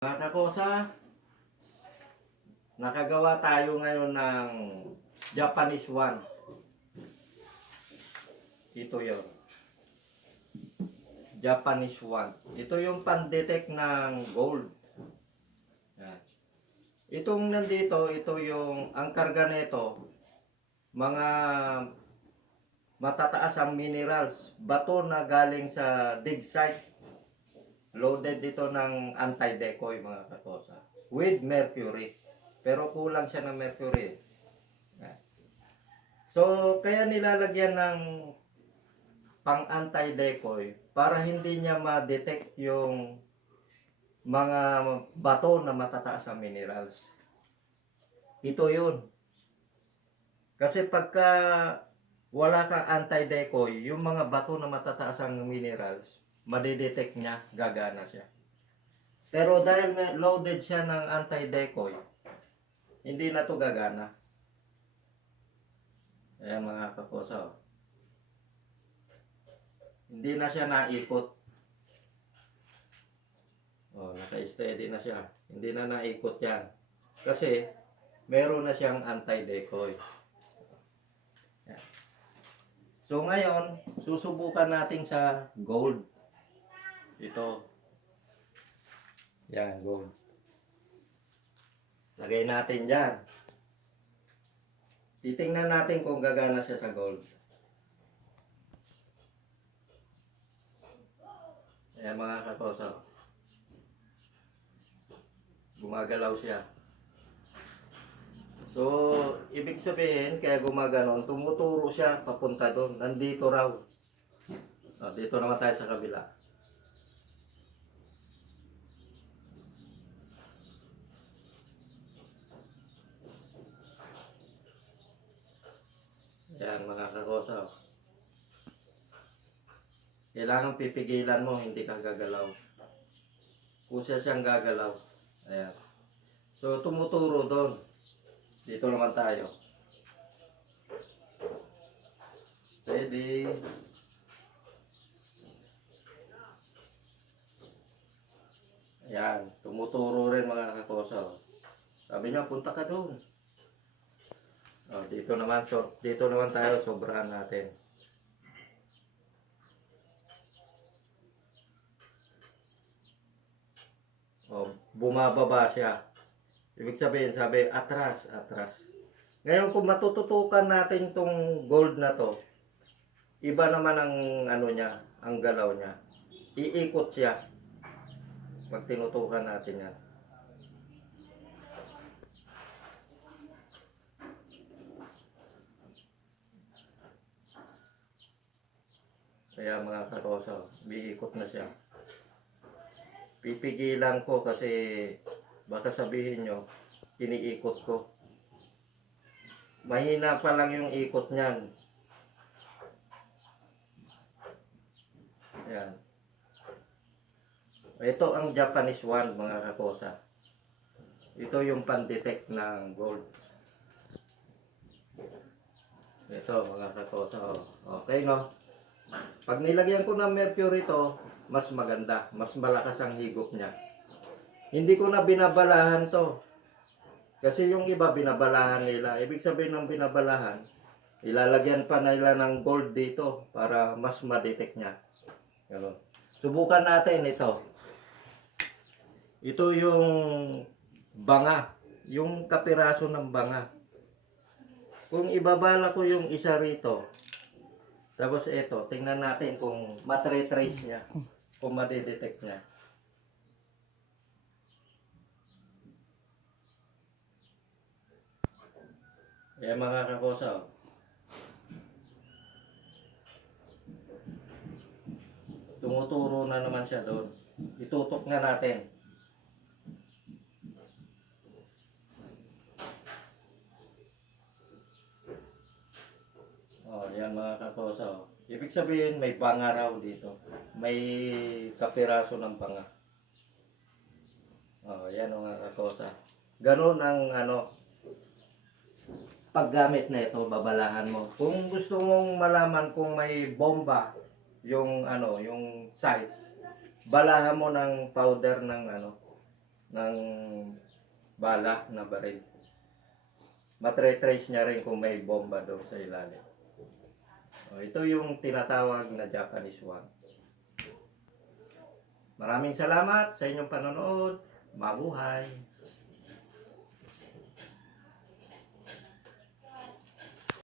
Mga kakosa, nakagawa tayo ngayon ng Japanese one. Ito yon, Japanese one. Ito yung pan-detect ng gold. Yan. Itong nandito, ito yung, ang karga nito, mga matataas ang minerals, bato na galing sa dig site. Loaded dito ng anti-decoy mga kakosa. With mercury. Pero kulang siya ng mercury. So, kaya nilalagyan ng pang anti-decoy para hindi niya ma-detect yung mga bato na matataas ang minerals. Ito yun. Kasi pagka wala kang anti-decoy, yung mga bato na matataas ang minerals, madidetect niya, gagana siya. Pero dahil loaded siya ng anti-decoy, hindi na to gagana. Ayan mga kakosa. Hindi na siya naikot. Oh, naka-steady na siya. Hindi na naikot yan. Kasi, meron na siyang anti-decoy. So ngayon, susubukan natin sa gold. Ito. Yan, gold. Lagay natin dyan. Titingnan natin kung gagana siya sa gold. Ayan mga katosa. Gumagalaw siya. So, ibig sabihin, kaya gumaganon, tumuturo siya papunta doon. Nandito raw. O, dito naman tayo sa kabila. Ayan mga kakosa. Kailangan pipigilan mo, hindi ka gagalaw. Kusa siyang gagalaw. Ayan. So, tumuturo doon. Dito naman tayo. Steady. Ayan. Tumuturo rin mga kakosa. Sabi niya, punta ka doon. O, dito naman tayo, sobrahan natin. O, bumababa siya. Ibig sabihin, sabi, atras, atras. Ngayon, kung matututukan natin tong gold na to, iba naman ang ano niya, ang galaw niya. Iikot siya. Pag tinutukan natin yan. Kaya mga karosa, iikot na siya. Pipigilan ko kasi baka sabihin nyo, iniikot ko. Mahina pa lang yung ikot niyan. Ayan. Ito ang Japanese one mga kakosa. Ito yung pan-detect ng gold. Ito mga kakosa. Okay no? Pag nilagyan ko ng mercury ito, mas maganda. Mas malakas ang higop niya. Hindi ko na binabalahan to. Kasi yung iba binabalahan nila. Ibig sabihin ng binabalahan, ilalagyan pa nila ng gold dito para mas ma-detect niya. Ganun. Subukan natin ito. Ito yung banga. Yung kapiraso ng banga. Kung ibabala ko yung isa rito, tapos ito, tingnan natin kung matre-trace niya. Kung ma-detect niya. Ayan mga kakosa. Tumuturo na naman siya doon. Itutok nga natin. Oh, yan mga kakosa. Ibig sabihin may banga raw dito. May kapiraso ng banga. Oh, yan mga kakosa. Ganon ang ano, paggamit na ito, babalahan mo. Kung gusto mong malaman kung may bomba yung ano, yung site, balahan mo ng powder ng ano, ng bala na baril. Matre-trace niya rin kung may bomba doon sa ilalim. Ito yung tinatawag na Japanese One. Maraming salamat sa inyong panonood. Mabuhay!